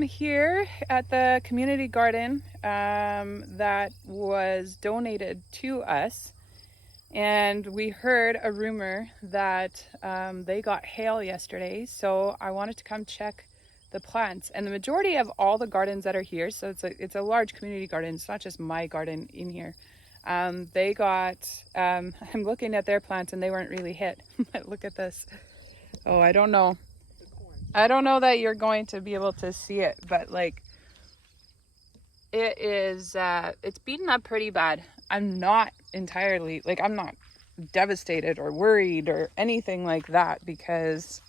am here at the community garden that was donated to us, and we heard a rumor that they got hail yesterday, so I wanted to come check the plants. And the majority of all the gardens that are here, so it's a large community garden, it's not just my garden in here, they got, I'm looking at their plants and they weren't really hit. But look at this. Oh, I don't know that you're going to be able to see it, but like it is, it's beaten up pretty bad. I'm not devastated or worried or anything like that, because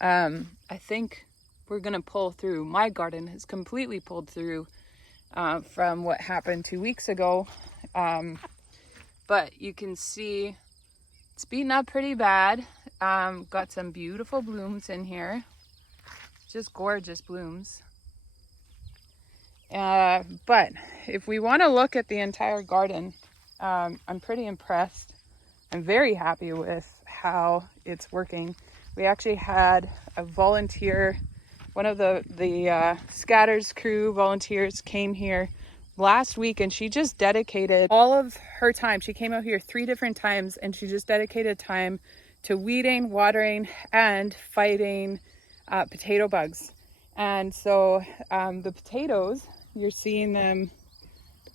I think we're gonna pull through. My garden has completely pulled through from what happened 2 weeks ago. But you can see it's beaten up pretty bad. Got some beautiful blooms in here, just gorgeous blooms. But if we want to look at the entire garden, I'm pretty impressed. I'm very happy with how it's working. We actually had a volunteer, one of the Scatters crew volunteers came here last week, and she just dedicated all of her time. She came out here 3 different times, and she just dedicated time to weeding, watering, and fighting potato bugs. And so the potatoes, you're seeing them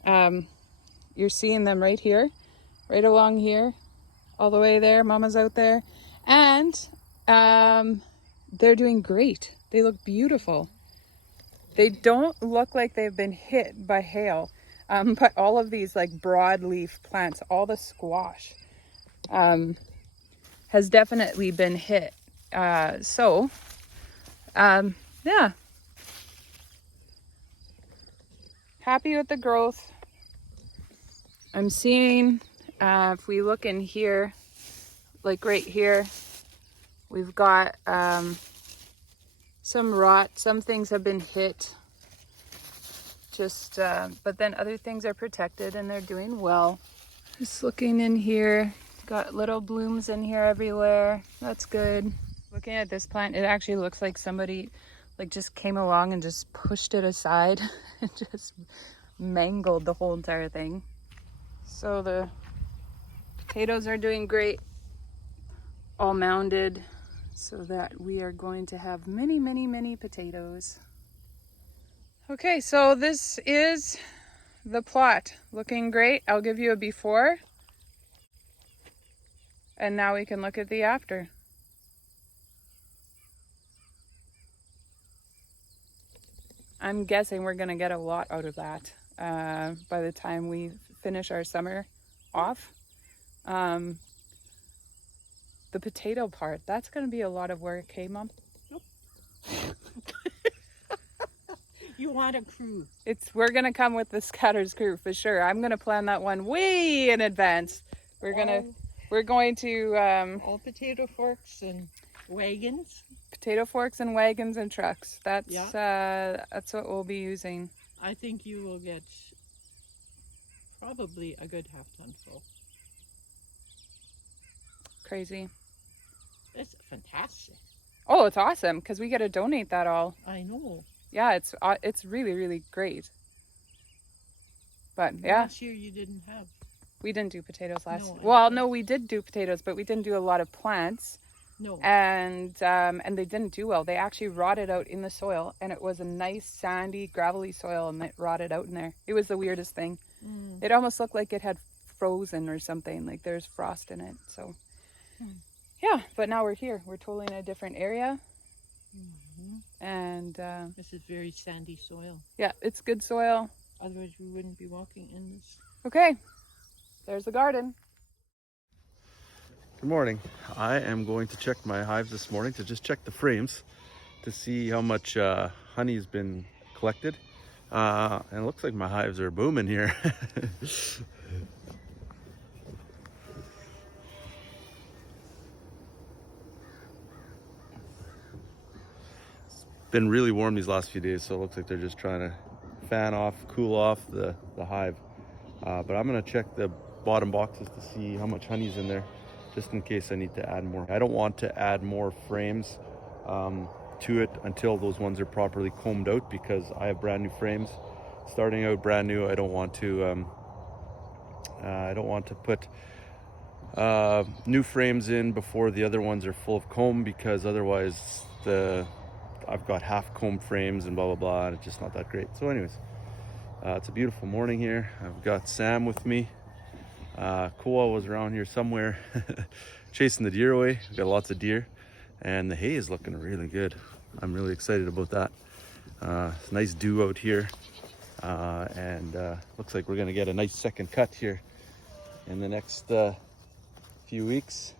right here, right along here, all the way there. Mama's out there, and they're doing great. They look beautiful. They don't look like they've been hit by hail, but all of these like broadleaf plants, all the squash has definitely been hit. Yeah, happy with the growth. I'm seeing, if we look in here, like right here, we've got some rot. Some things have been hit, but then other things are protected and they're doing well. Just looking in here, got little blooms in here everywhere. That's good. Looking at this plant, it actually looks like somebody like just came along and just pushed it aside and just mangled the whole entire thing. So the potatoes are doing great, all mounded, so that we are going to have many, many, many potatoes. Okay, so this is the plot. Looking great. I'll give you a before, and now we can look at the after. I'm guessing we're gonna get a lot out of that by the time we finish our summer off. The potato part, that's gonna be a lot of work, hey Mom? Nope. You want a crew. We're gonna come with the Scatters crew for sure. I'm gonna plan that one way in advance. We're going to all potato forks and wagons. Potato forks and wagons and trucks. That's what we'll be using. I think you will get probably a good half-ton full. Crazy. It's fantastic. Oh, it's awesome because we get to donate that all. I know. Yeah, it's really, really great. But yeah. Last year you didn't have. We didn't do potatoes last year. No, Well, no, we did do potatoes, but we didn't do a lot of plants. No. And they didn't do well. They actually rotted out in the soil, and it was a nice sandy, gravelly soil, and it rotted out in there. It was the weirdest thing. It almost looked like it had frozen or something, like there's frost in it. So yeah, but now we're here. We're totally in a different area. And this is very sandy soil. Yeah, it's good soil. Otherwise we wouldn't be walking in this. Okay, there's the garden. Good morning. I am going to check my hives this morning to just check the frames to see how much honey's been collected. And it looks like my hives are booming here. It's been really warm these last few days, so it looks like they're just trying to fan off, cool off the hive. But I'm going to check the bottom boxes to see how much honey's in there, just in case I need to add more. I don't want to add more frames to it until those ones are properly combed out, because I have brand new frames starting out brand new. I don't want to put new frames in before the other ones are full of comb, because otherwise I've got half combed frames and blah blah blah, and it's just not that great. So anyways, it's a beautiful morning here. I've got Sam with me. Koa was around here somewhere chasing the deer away. We've got lots of deer, and the hay is looking really good. I'm really excited about that. It's a nice dew out here, and looks like we're gonna get a nice second cut here in the next few weeks.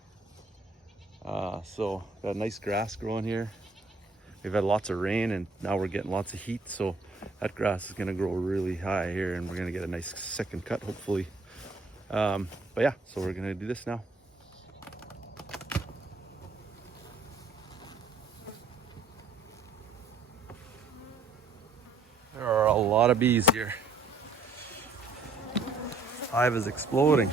So got nice grass growing here. We've had lots of rain, and now we're getting lots of heat, so that grass is gonna grow really high here, and we're gonna get a nice second cut hopefully. But yeah, so we're gonna do this now. There are a lot of bees here. Hive is exploding.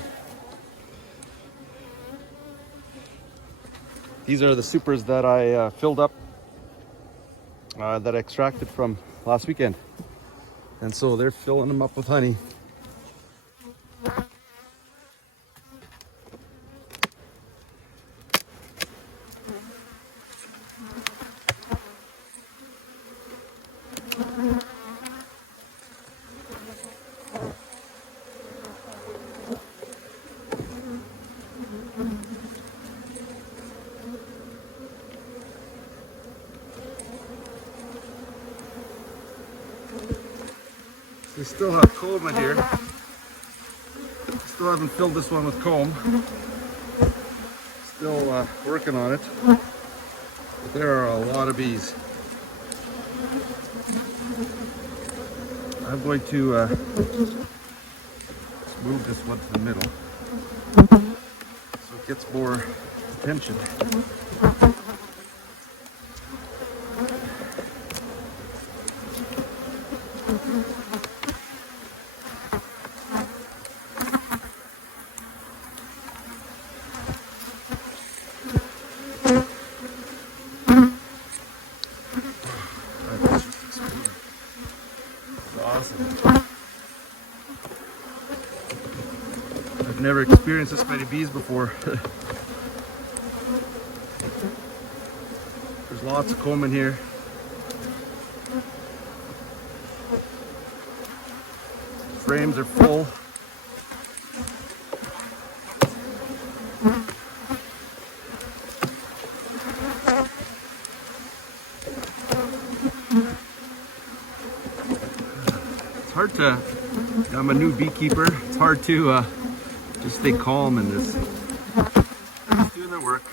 These are the supers that I filled up, that I extracted from last weekend. And so they're filling them up with honey. We still have comb in here. Still haven't filled this one with comb. Still working on it. But there are a lot of bees. I'm going to move this one to the middle so it gets more attention. Awesome. I've never experienced this many bees before. There's lots of comb in here. Frames are full. It's hard to, I'm a new beekeeper, it's hard to just stay calm in this. They're just doing their work.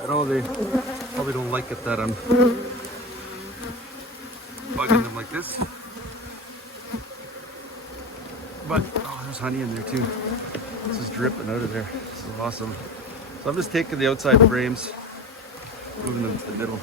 I know they probably don't like it that I'm bugging them like this. But, oh, there's honey in there too. This is dripping out of there. This is awesome. So I'm just taking the outside frames, moving them to the middle.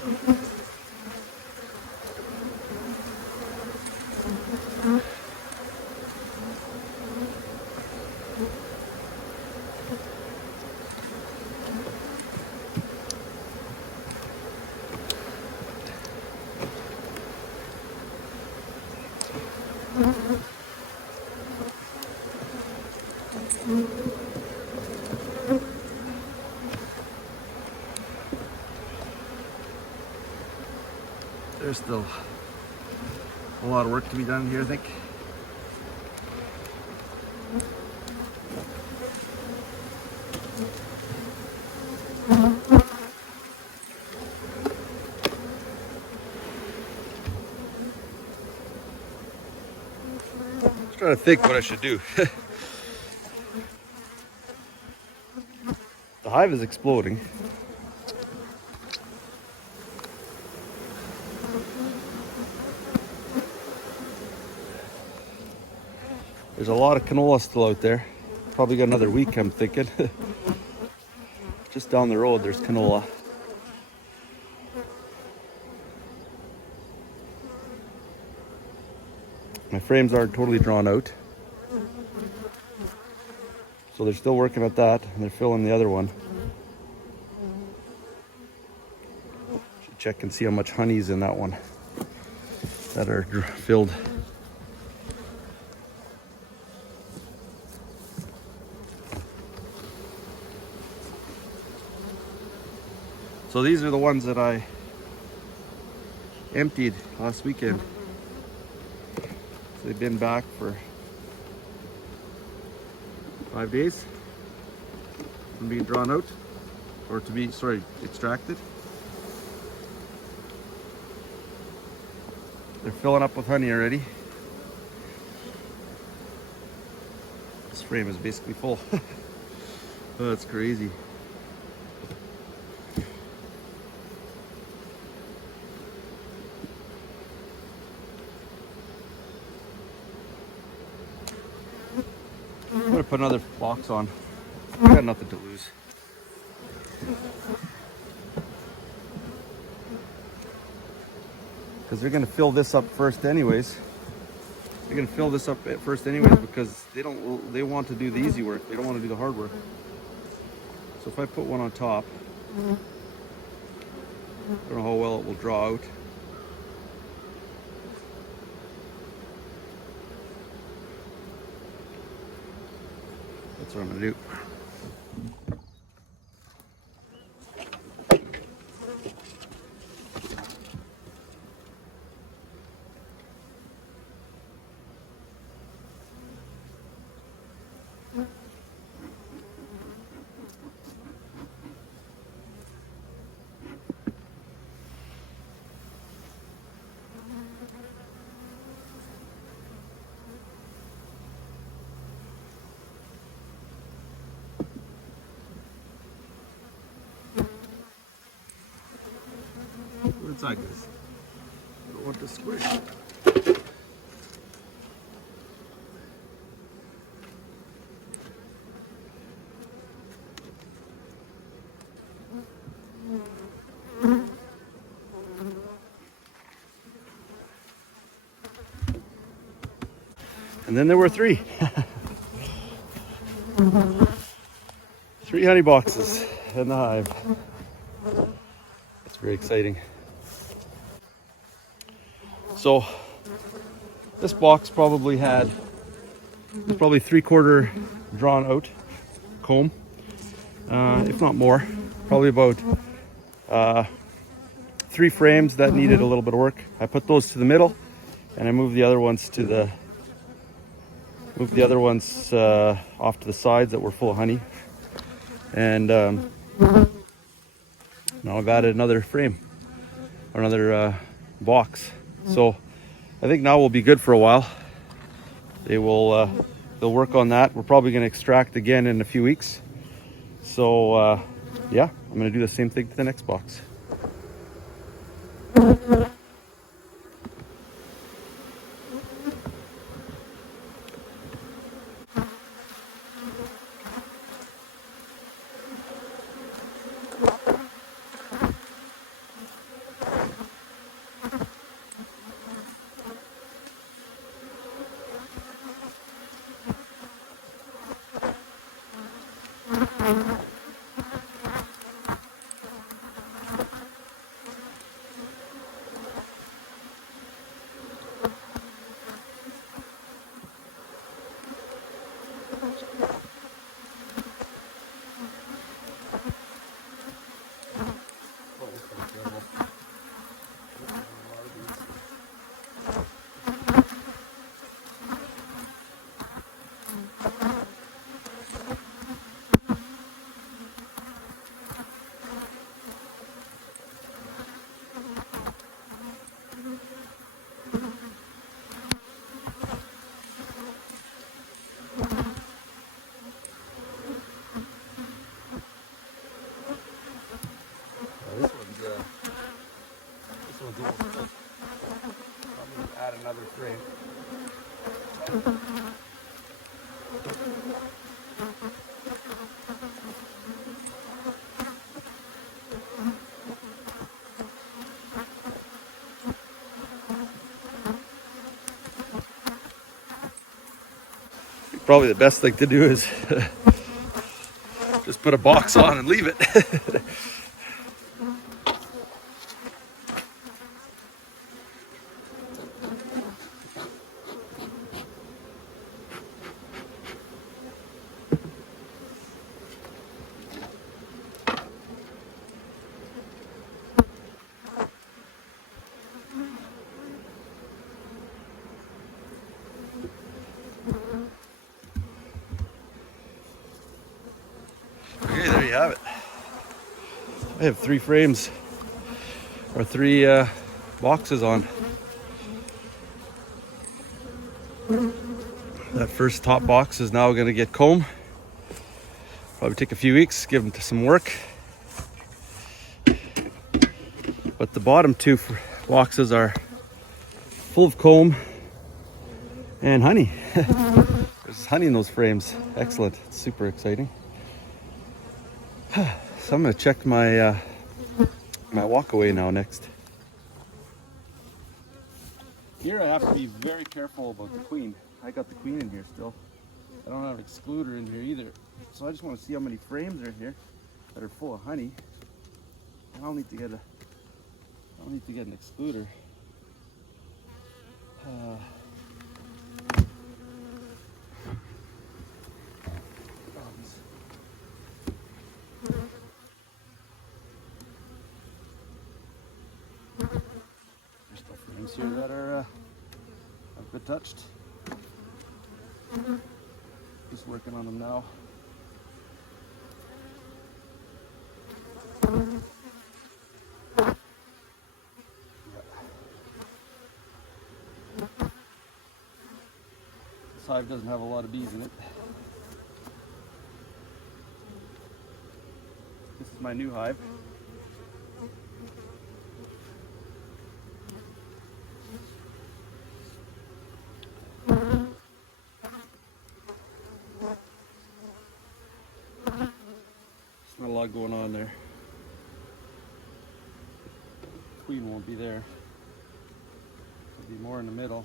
There's still a lot of work to be done here, I think. Just trying to think what I should do. The hive is exploding. There's a lot of canola still out there. Probably got another week, I'm thinking. Just down the road, there's canola. My frames aren't totally drawn out. So they're still working at that, and they're filling the other one. Should check and see how much honey's in that one that are filled. So these are the ones that I emptied last weekend. So they've been back for 5 days from being drawn out, or to be, sorry, extracted. They're filling up with honey already. This frame is basically full. Oh, that's crazy. I'm gonna put another box on. I got nothing to lose. Because they're gonna fill this up first anyways. They're gonna fill this up first anyways because they want to do the easy work. They don't want to do the hard work. So if I put one on top, I don't know how well it will draw out. That's what I'm gonna do. Inside, guys. I don't want to squish. And then there were 3. 3 honey boxes in the hive. That's very exciting. So this box probably had, probably 3/4 drawn out comb, if not more. Probably about 3 frames that needed a little bit of work. I put those to the middle, and I moved the other ones to the off to the sides that were full of honey. And now I've added another frame, or another box. So I think now we'll be good for a while. They'll work on that. We're probably going to extract again in a few weeks. So yeah, I'm going to do the same thing to the next box. Add another frame. Probably the best thing to do is just put a box on and leave it. I have 3 frames or 3 boxes on. That first top box is now going to get combed. Probably take a few weeks, give them some work. But the bottom 2 boxes are full of comb and honey. There's honey in those frames. Excellent. It's super exciting. So I'm going to check my my walkaway now next. Here I have to be very careful about the queen. I got the queen in here still. I don't have an excluder in here either. So I just want to see how many frames are in here that are full of honey. And I'll need to get an excluder. There's still frames here that are have been touched. Just working on them now. This hive doesn't have a lot of bees in it. This is my new hive. Not a lot going on there. Queen won't be there. There'll be more in the middle.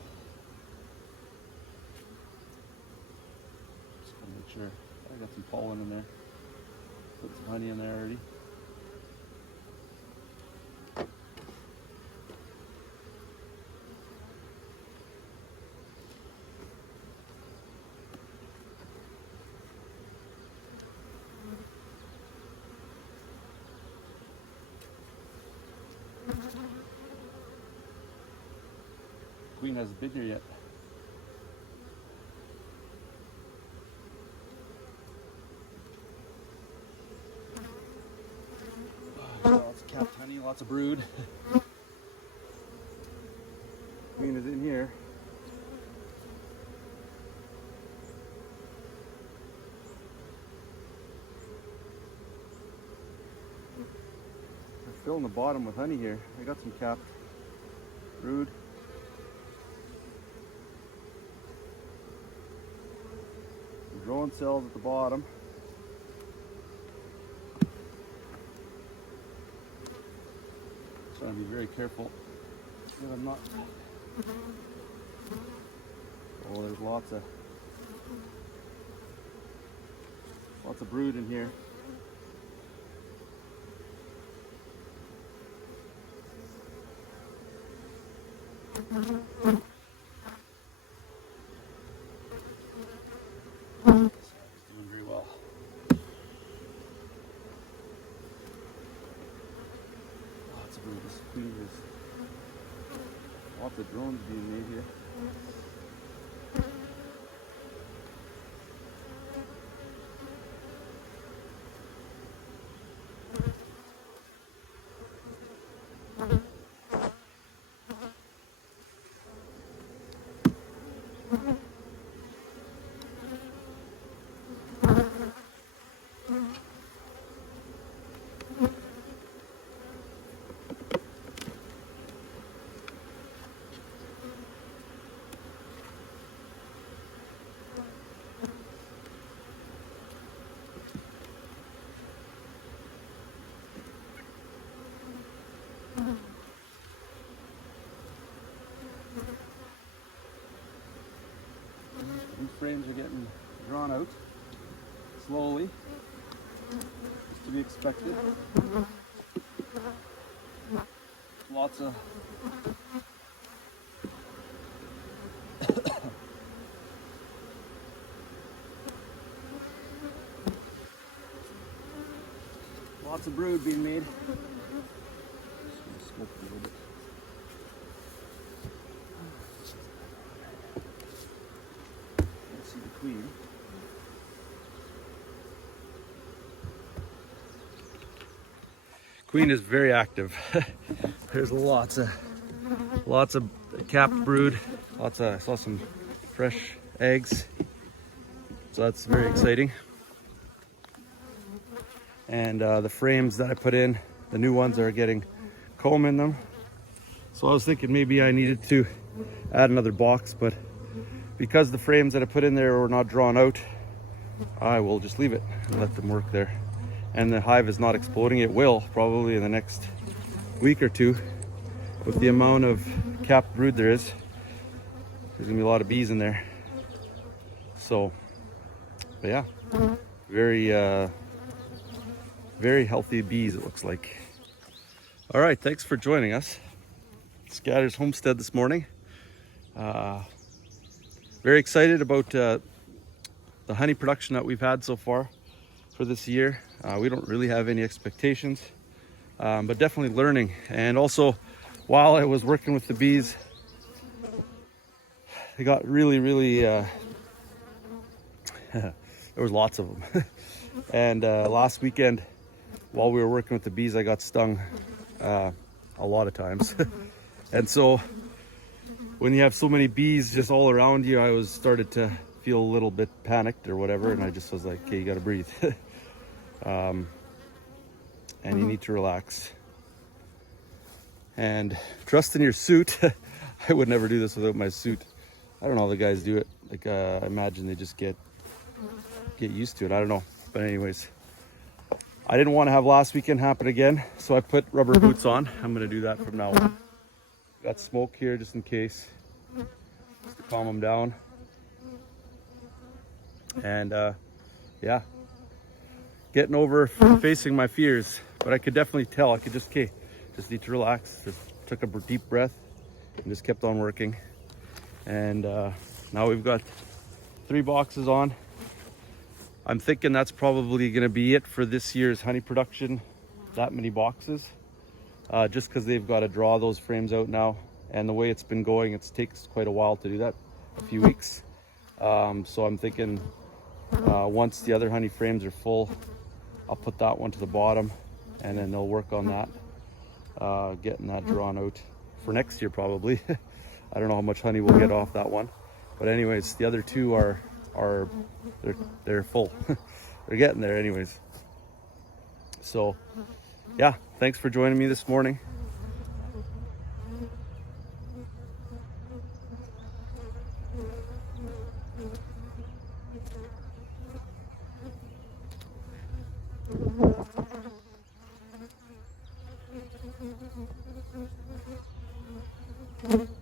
Just gonna make sure. I got some pollen in there. Put some honey in there already. Queen hasn't been here yet. Lots of capped honey, lots of brood. Queen is in here. I'm filling the bottom with honey here. I got some capped brood. Drone cells at the bottom. Trying to be very careful that I'm not. Oh, there's lots of brood in here. Doing very well. Lots of brood. This queen is lots of drones being made here. These frames are getting drawn out slowly, just to be expected. Lots of lots of brood being made. Just gonna scope it a little bit. See the queen. Queen is very active. There's lots of capped brood. I saw some fresh eggs. So that's very exciting. And the frames that I put in, the new ones are getting comb in them. So I was thinking maybe I needed to add another box, but because the frames that I put in there were not drawn out, I will just leave it and let them work there. And the hive is not exploding. It will probably in the next week or two. With the amount of capped brood there's gonna be a lot of bees in there. So, but yeah, very healthy bees it looks like. All right, thanks for joining us. Scatter's homestead this morning. Very excited about the honey production that we've had so far for this year. We don't really have any expectations, but definitely learning. And also, while I was working with the bees, they got really there was lots of them. And last weekend, while we were working with the bees, I got stung a lot of times. And so when you have so many bees just all around you, I started to feel a little bit panicked or whatever, and I just was like, okay, you gotta breathe. And you need to relax and trust in your suit. I would never do this without my suit. I don't know how the guys do it. Like I imagine they just get used to it. I don't know, but anyways, I didn't want to have last weekend happen again, so I put rubber boots on. I'm gonna do that from now on. Got smoke here just in case, just to calm them down. And yeah, getting over facing my fears, but I could definitely tell. I could just need to relax. Just took a deep breath and just kept on working. And now we've got 3 boxes on. I'm thinking that's probably going to be it for this year's honey production, that many boxes, just because they've got to draw those frames out now. And the way it's been going, it takes quite a while to do that, a few weeks. So I'm thinking once the other honey frames are full, I'll put that one to the bottom, and then they'll work on that, getting that drawn out for next year probably. I don't know how much honey we'll get off that one, but anyways, the other 2 they're full. They're getting there anyways. So yeah, thanks for joining me this morning. Mm-hmm.